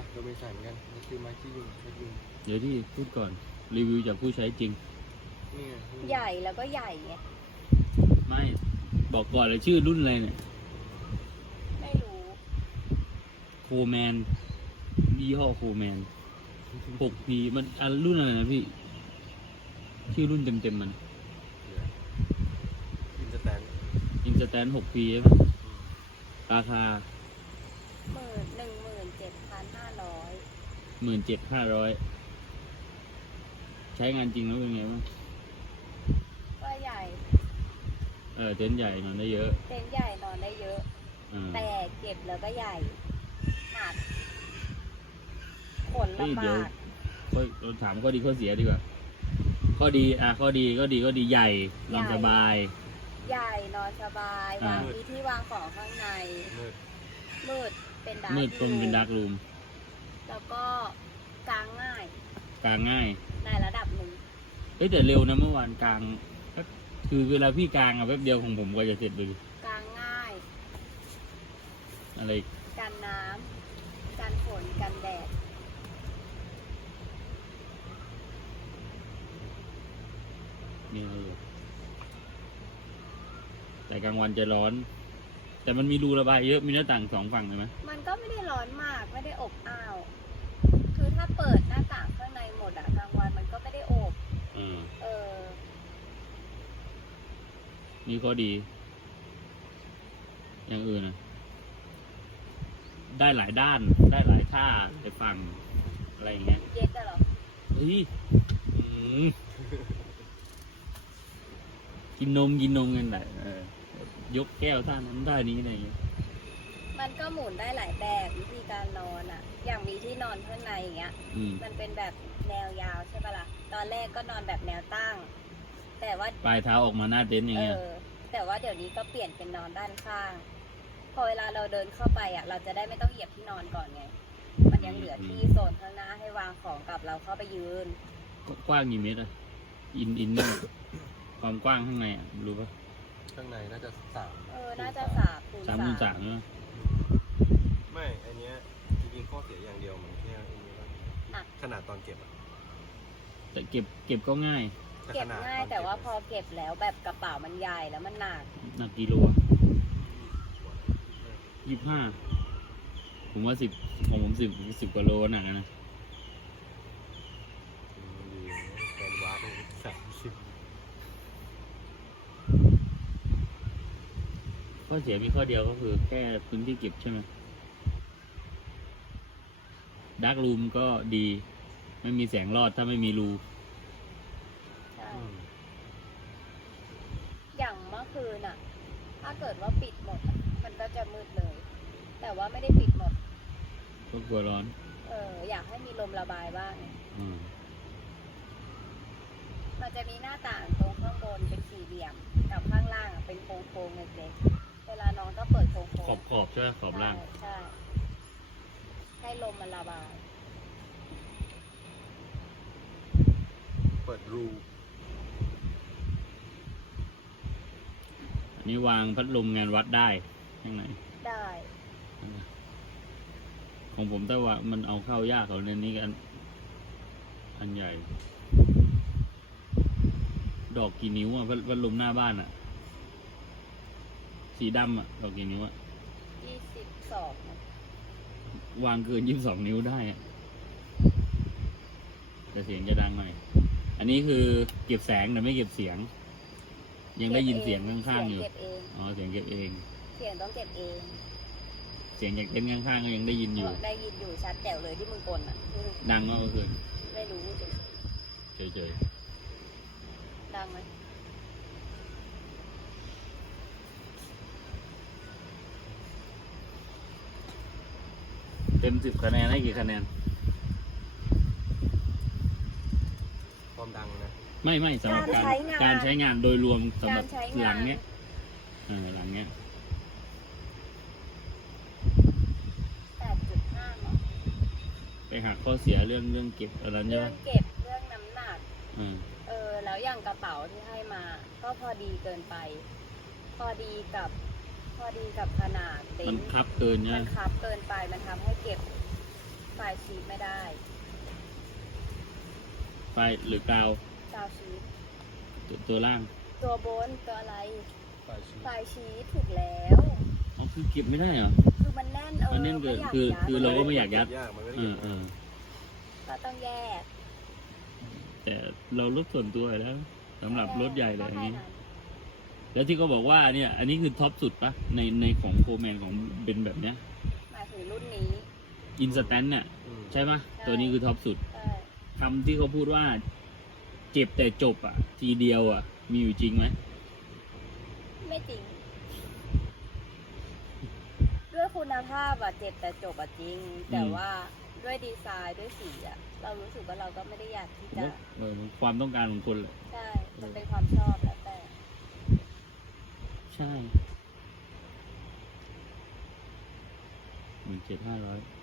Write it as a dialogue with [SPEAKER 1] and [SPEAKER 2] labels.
[SPEAKER 1] ะโรบินสันกันนี่คือไม้ที่ยุงใช้ยุง
[SPEAKER 2] เดี๋ยวที่พูดก่อนรีวิวจากผู้ใช้จริง
[SPEAKER 1] นี่ไง
[SPEAKER 3] ใหญ่แล้วก็ใหญ่ไง
[SPEAKER 2] ไม่บอกก่อนเลยชื่อรุ่นอะไรเนี่ย
[SPEAKER 3] ไม่รู้
[SPEAKER 2] โคแมนยี่ห้อโคแมน 6P มันรุ่นอะไรนะพี่ ชื่อรุ่นเต็มๆมัน
[SPEAKER 1] อินสแตน
[SPEAKER 2] อินสแตน 6P ใช่ไหมราคา
[SPEAKER 3] 17,500
[SPEAKER 2] 17,500 ใช้งานจริงแล้วเป็นไงบ้าง
[SPEAKER 3] ก็ใหญ่
[SPEAKER 2] เต็นท์ใหญ่นอนได้เยอะ
[SPEAKER 3] เต็นท์ใหญ่นอนได้เยอะ แต่เก็บแล้วก็ใหญ่หนักขน
[SPEAKER 2] เฮ้ย
[SPEAKER 3] ลำ
[SPEAKER 2] เดี๋ยว
[SPEAKER 3] บาก
[SPEAKER 2] เราถามข้อดีข้อเสียดีกว่า ข้อดีข้อดีใหญ่นอนสบาย
[SPEAKER 3] ใหญ่นอนสบายวางมีที่วางของข้างใน
[SPEAKER 1] มืด
[SPEAKER 3] มืดเป็นดาร์ก
[SPEAKER 2] มืดตรงเป็นดาร์กรูม
[SPEAKER 3] แล้วก็กางง่าย
[SPEAKER 2] กลางง่าย
[SPEAKER 3] ในระดับหนึ่ง
[SPEAKER 2] เฮ้ยแต่เร็วนะเมื่อวานกลางคือเวลาพี่กลางแป๊บเดียวของผมก็จะเสร็จเลย
[SPEAKER 3] กางง่าย
[SPEAKER 2] อะไร
[SPEAKER 3] กันน้ำกันฝนกันแดด
[SPEAKER 2] นี่อะไรอยู่แต่กลางวันจะร้อน แต่มันมีรูระบายเยอะมีหน้าต่าง2 ฝั่งเลยไหม
[SPEAKER 3] มันก็ไม่ได้ร้อนมากไม่ได้อบอ้าว คือถ้าเปิดหน้าต่างข้างในหมดอะกลางวันมันก็ไม่ได้อบ เออ
[SPEAKER 2] นี่ข้อดี อย่างอื่นนะได้หลายด้านได้หลายท่าหลายฝั่งอะไรอย่างเงี้ย
[SPEAKER 3] เย็นอะเหรอ
[SPEAKER 2] เฮ้ยอืมกินนมกันแหละยกแก้วท่านั้นท่านี้อะไรอย่างเงี้ย
[SPEAKER 3] มันก็หมุนได้หลายแบบวิธีการนอนอะอย่างมีที่นอนข้างในอย่างเงี้ย มันเป็นแบบแนวยาวใช่ปะล่ะ ตอนแรกก็นอนแบบแนวตั้ง แต่ว่า
[SPEAKER 2] ปลายเท้าออกมาหน้าเต็นท์อย่างเงี้ย
[SPEAKER 3] แต่ว่าเดี๋ยวนี้ก็เปลี่ยนเป็นนอนด้านข้าง พอเวลาเราเดินเข้าไปอะเราจะได้ไม่ต้องเหยียบที่นอนก่อนไง มันยังเหลือที่โซนข้างหน้าให้วางของกับเราเข้าไปยืน
[SPEAKER 2] กว้างกี่เมตรอะอินนี่ความกว้างข้างในอะรู้ปะ
[SPEAKER 1] ข้างในน่าจะ
[SPEAKER 3] น่าจะ
[SPEAKER 2] 3.3ใช่ไหม
[SPEAKER 1] ไม่อันเนี้ยจริงๆข้อเสียอย่างเดียวมันแค่อันนี้ว่า
[SPEAKER 3] หนัก
[SPEAKER 1] ขนาดตอนเก็บอะ
[SPEAKER 2] แต่เก็บก็ง่าย
[SPEAKER 3] เก็บง่ายแต่ว่าพอเก็บแล้วแบบกระเป๋ามันใหญ่แล้วมันหนัก
[SPEAKER 2] หนักกิโลอะ25ผมว่า10ของผม10 กว่าโลหนักนะ
[SPEAKER 1] ดีแกนวาร์ป30
[SPEAKER 2] ข้อเสียมีข้อเดียวก็คือแค่พื้นที่เก็บใช่ไหมดาร์กรูมก็ดีไม่มีแสงรอดถ้าไม่มีรู
[SPEAKER 3] ใช่ อย่างเมื่อคืนอะถ้าเกิดว่าปิดหมดอะมันก็จะมืดเลย แต่ว่าไม่ได้ปิดหมด
[SPEAKER 2] ก็กลัวร้อน
[SPEAKER 3] อยากให้มีลมระบายบ้าง มันจะมีหน้าต่างตรงข้างบนเป็นสี่เหลี่ยม กับข้างล่างอะเป็นโค้งๆเล็กๆ เวลานอนก็เปิดโค้งๆ
[SPEAKER 2] ขอบใช่ไหมขอบล่าง
[SPEAKER 3] ใช่ ให้ลมมันระบาย
[SPEAKER 1] เปิดรู
[SPEAKER 2] อันนี้วางพัดลมงานวัดได้ข้างใน
[SPEAKER 3] ได้
[SPEAKER 2] ของผมแต่ว่ามันเอาเข้ายากเขาเรื่องนี้กันอันใหญ่ ดอกกี่นิ้วอ่ะพัดลมหน้าบ้านอ่ะ สีดำอ่ะดอกกี่นิ้วอ่ะ
[SPEAKER 3] 22
[SPEAKER 2] วางเกิน22 นิ้วได้อะแต่เสียงจะดังหน่อย อันนี้คือเก็บแสงแต่ไม่เก็บเสียง ยังได้ยินเสียงข้างๆอยู่
[SPEAKER 3] เก็บเอง
[SPEAKER 2] อ๋อเสียงเก็บเอง
[SPEAKER 3] เสียงต้องเก็บเอง
[SPEAKER 2] เสียงจากเต็นท์ข้างๆก็ยังได้ยินอยู่
[SPEAKER 3] ได้ยินอยู่ชัดแจ๋วเลยที่มึงกลอ่ะ
[SPEAKER 2] ดังมากก็คือ
[SPEAKER 3] ไม่รู้เฉย
[SPEAKER 2] เฉย
[SPEAKER 3] ๆดังไหม
[SPEAKER 2] ๆเต็ม10 คะแนนให้กี่คะแนน
[SPEAKER 1] ความดังนะ
[SPEAKER 2] ไม่สำหรับการใช้งานโดยรวมสำหรับหลังเนี้ยหลังเนี้ย
[SPEAKER 3] 8.5 เนาะ
[SPEAKER 2] ไปหักข้อเสียเรื่องเก็บอะไรเนี่
[SPEAKER 3] เรื่
[SPEAKER 2] ย
[SPEAKER 3] องเก็บเรื่องน้ำหนัก
[SPEAKER 2] อืม
[SPEAKER 3] แล้วอย่างกระเป๋าที่ให้มา ก็พอดีเกินไป พอดีกับขนาดเต็
[SPEAKER 2] มัน
[SPEAKER 3] นท์
[SPEAKER 2] คับเกิน
[SPEAKER 3] มั
[SPEAKER 2] เนี่ย
[SPEAKER 3] นคับเกินไป มันทำให้เก็บไฟล์ชีทไม่ได้
[SPEAKER 2] ไฟหรือกาว
[SPEAKER 3] กาวชีท
[SPEAKER 2] ตัวล่าง
[SPEAKER 3] ตัวบนตัวอะไร
[SPEAKER 1] ฝ่ายชี
[SPEAKER 3] ไฟล์ชีทถูกแล้ว
[SPEAKER 2] อ๋อคือเก็บไม่ได้เหรอ
[SPEAKER 3] คือมันแน่น
[SPEAKER 2] มันแน่นเกิน
[SPEAKER 3] ไม่ยาก
[SPEAKER 2] คือ
[SPEAKER 3] ยัด
[SPEAKER 2] คือเราก็ไม่อยากยัด
[SPEAKER 1] ยากมันไม่ได้
[SPEAKER 2] เอ
[SPEAKER 1] เก็
[SPEAKER 2] อบ เอ
[SPEAKER 1] ง่าย
[SPEAKER 2] อ
[SPEAKER 3] ก็ต้องแยก
[SPEAKER 2] แต่เรารถส่วนตัวอยู่แล้วสำหรับรถใหญ่เลยอันนี้
[SPEAKER 3] ก็แค่นั้น
[SPEAKER 2] แล้วที่เขาบอกว่าเนี่ย อันนี้คือท็อปสุดปะในของโคแมนของเป็นแบบเนี้ย
[SPEAKER 3] หมายถึงรุ่นนี้
[SPEAKER 2] อินสแตนต์เนี่ย
[SPEAKER 1] อืม
[SPEAKER 2] ใช่ปะ
[SPEAKER 3] ใช่
[SPEAKER 2] ตัวนี้คือท็อปสุด
[SPEAKER 3] ใช่
[SPEAKER 2] คำที่เขาพูดว่า เจ็บแต่จบอ่ะ ทีเดียวอ่ะ มีอยู่จริงไหม
[SPEAKER 3] ไม่จริง ด้วยคุณภาพอะเจ็บแต่จบอะจริง แต่ว่าด้วยดีไซน์ด้วยสีอะเรารู้สึกว่าเราก็ไม่ได้อยากที่จะ
[SPEAKER 2] ความต้องการของคนแหละ
[SPEAKER 3] ใช่ มันเป็นความชอบแล้วแต่
[SPEAKER 2] ใช่17,500